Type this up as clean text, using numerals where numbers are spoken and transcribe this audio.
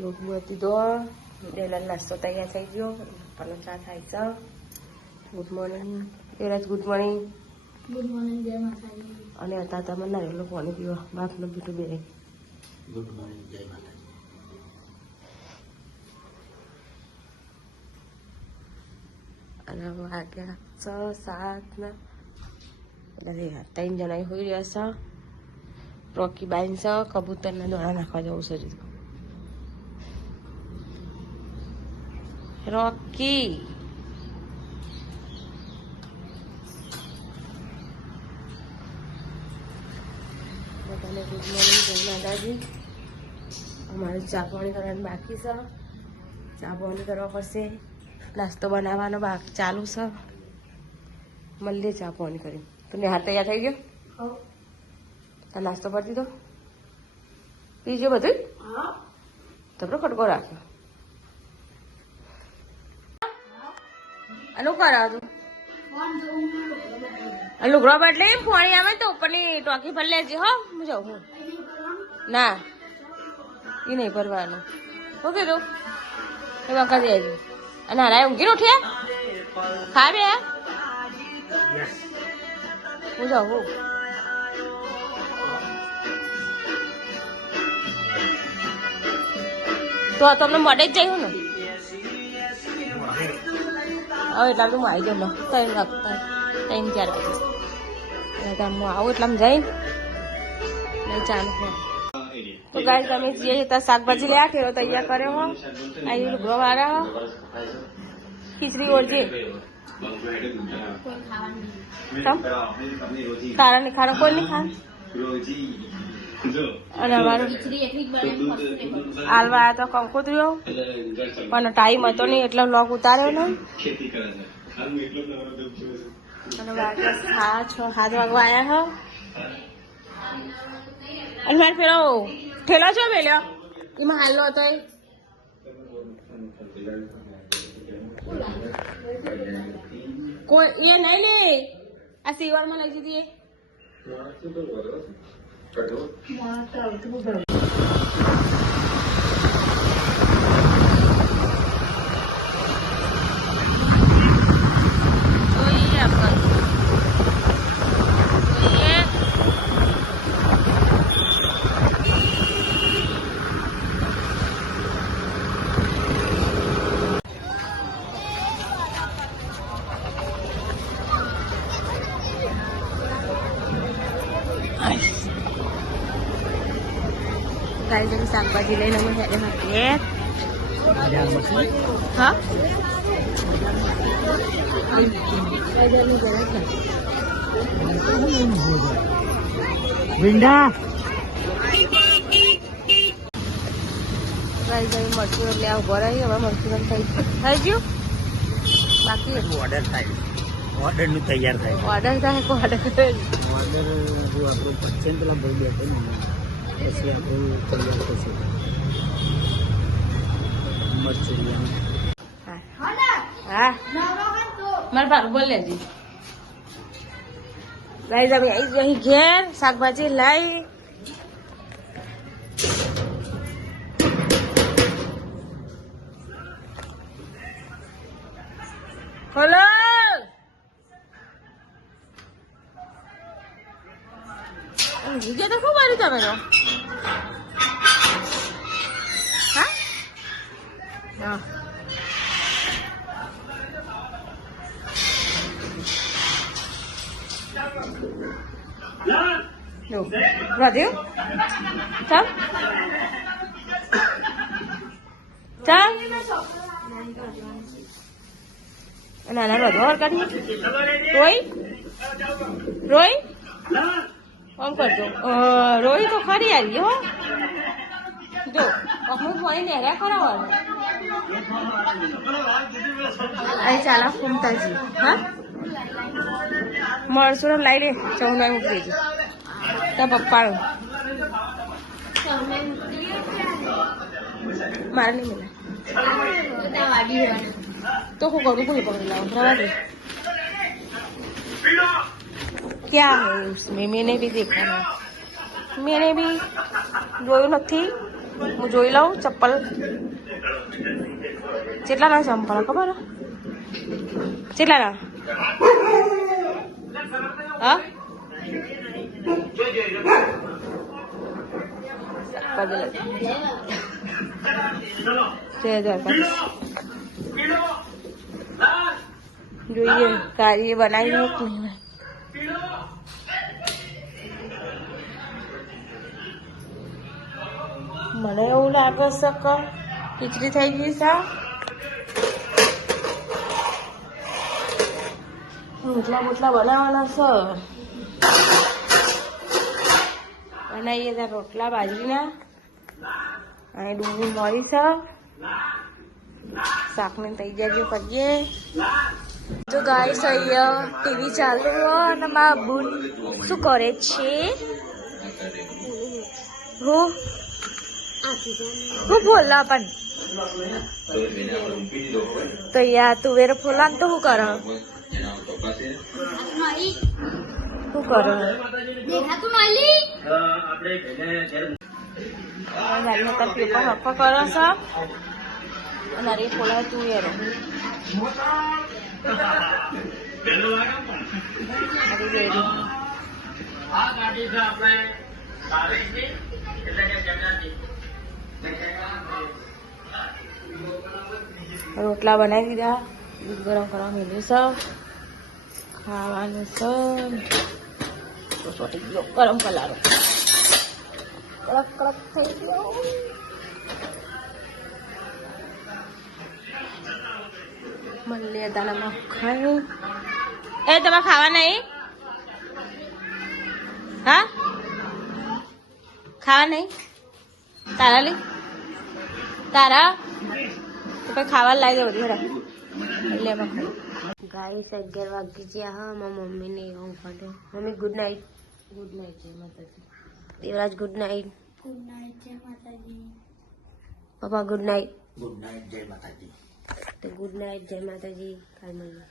લોટ boat દીધો ડેલા નાસ્તો તૈયાર થઈ ગયો પપ્પાનો ચા થાય છે ગુડ મોર્નિંગ ધીરજ ગુડ મોર્નિંગ જય માતાજી અને અત્યારે તમે નારિયેળનું પાણી પીવો બાપનું બીટું બે ગુડ મોર્નિંગ જય માતાજી અને વાગ્યા 6-7 ના એટલે 3 જણા હોઈ રહ્યા છે રોકી બાઈન છે કબૂતરના દોડા નાખવા જવું છે રોકી બધાને ગુડ મોર્નિંગ જય માતાજી અમારે ચા પાણી કરવાનું બાકી છે ચા પાણી કરવા પડશે નાસ્તો બનાવવાનો ચાલુ છે મળીએ ચા પાણી કરી તમને હાથ તૈયાર થઈ ગયો આ નાસ્તો કરી દીધો પીજો બધું તબરો ખટકો રાખ્યો આનું કરાવું લુગડો બદલે પાણી આવે તો ઉપરની ટોકી પર લેજે હો હું જાઉં હું ના એ નહીં ભરવાનું શું કીધું એ વખત દેજો અને હારા ઊંઘી ઉઠ્યા ખા બે હું જાઉં હું તો તમને મોડે જ જયું ને હવે એટલા બધું આવી જાઉં 3 વાગતા 3-4 વાગે એટલે હું આવું એટલે જઈને નહીં ચાલુ હોય તો ગાય તમે જે ત્યાં શાકભાજી લે ઠેરો તૈયાર કર્યો હો અહીં લુગડો વાળા હો ખીચડી ઓળજે ખારા નહીં ખારા કોઈ નહીં ખા અને અમારું હાલવા તો કંકોત્રીઓ પણ ટાઈમ હતો નહીં એટલે લોક ઉતાર્યો ને અને વાગ્યા 6-7 વાગવા આવ્યા હો અને મારે પેલો ઠેલો છો પેલ્યો એમાં હાલો હતો કોઈ એ નહીં લે આ સિવારમાં લઈ દીધી ગાય શાકભાજી લઈને અમે હેડે માર્કેટ હા વિંડા ગાય જાય મરચું એટલે આ ઉભો રહી હવે મરચું થઈ ગયું બાકી ઓર્ડર થાય ઓર્ડર નું તૈયાર થાય ઓર્ડર થાય ઓર્ડર ઓર્ડર જો આપણો પર્સન્ટ પેલા ભરી બેઠો ને પછી આપણું તૈયાર થશે મરચું હા મારે બારું બોલે જી ગાય અમે અહીં ઘેર શાકભાજી લાવી ખોલો જગ્યા તો ખૂબ મારી તમે તો હા હા રાધે ચાલ ચાલ નાના બધો કાઢી રોઈ આમ કરજો રોઈ તો ખરી આવી હો જો અમુક પાણી નેહરા ખરાવાનું અહીં ચાલા ફૂમતાજી હા મળશું લાઈ દે ચૌના મૂકી દેજો તાર પપ્પાનું મારે નહીં મળે तो को करूँ कोई पकड़ लाओ रवा दे क्या है उसमें मैंने भी देखा है मैंने भी જોયું નથી હું જોઈ લઉં ચપ્પલ કેટલાના ચંપલ ખબર કેટલાના હા 2025 જોઈએ કાર્ય બનાવી દો કે નહીં મને એવું લાગે છે કે ખીચડી થઈ ગઈ છે રોટલા બનાવવાના છે બનાવીએ ત્યાં રોટલા બાજરીના અને ડુંગળી મળી છે શાકને તૈયારીઓ કરીએ તો ગાઈસ અહીંયા ટીવી ચાલુ અને મારા બુન શું કરે છે હું બોલા પણ તો યાર તું વેરો ફોલા તો શું કરો પેપર હપ્પો કરો છો અને અરે ફોલા તું એરો રોટલા બનાવી દીધા દૂધ ગરમ કરવા મેળ્યું છે ખાવાનું છે તો સોટી ગયો ગરમ કલારો કડક કડક થઈ ગયો મળીએ દાણામાં ખાઈ એ તમે ખાવા નહીં હા ખાવા નહીં તારા લી તારા તો પછી ખાવા લાવી દો બધી એટલે એમાં ગાઈસ 11 વાગી ગયા હા મારા મમ્મીને એવું કાઢ્યું મમ્મી ગુડ નાઇટ જય માતાજી દેવરાજ ગુડ નાઇટ જય માતાજી પપ્પા ગુડ નાઇટ જય માતાજી તો ગુડ નાઇટ જય માતાજી કાલ મળીએ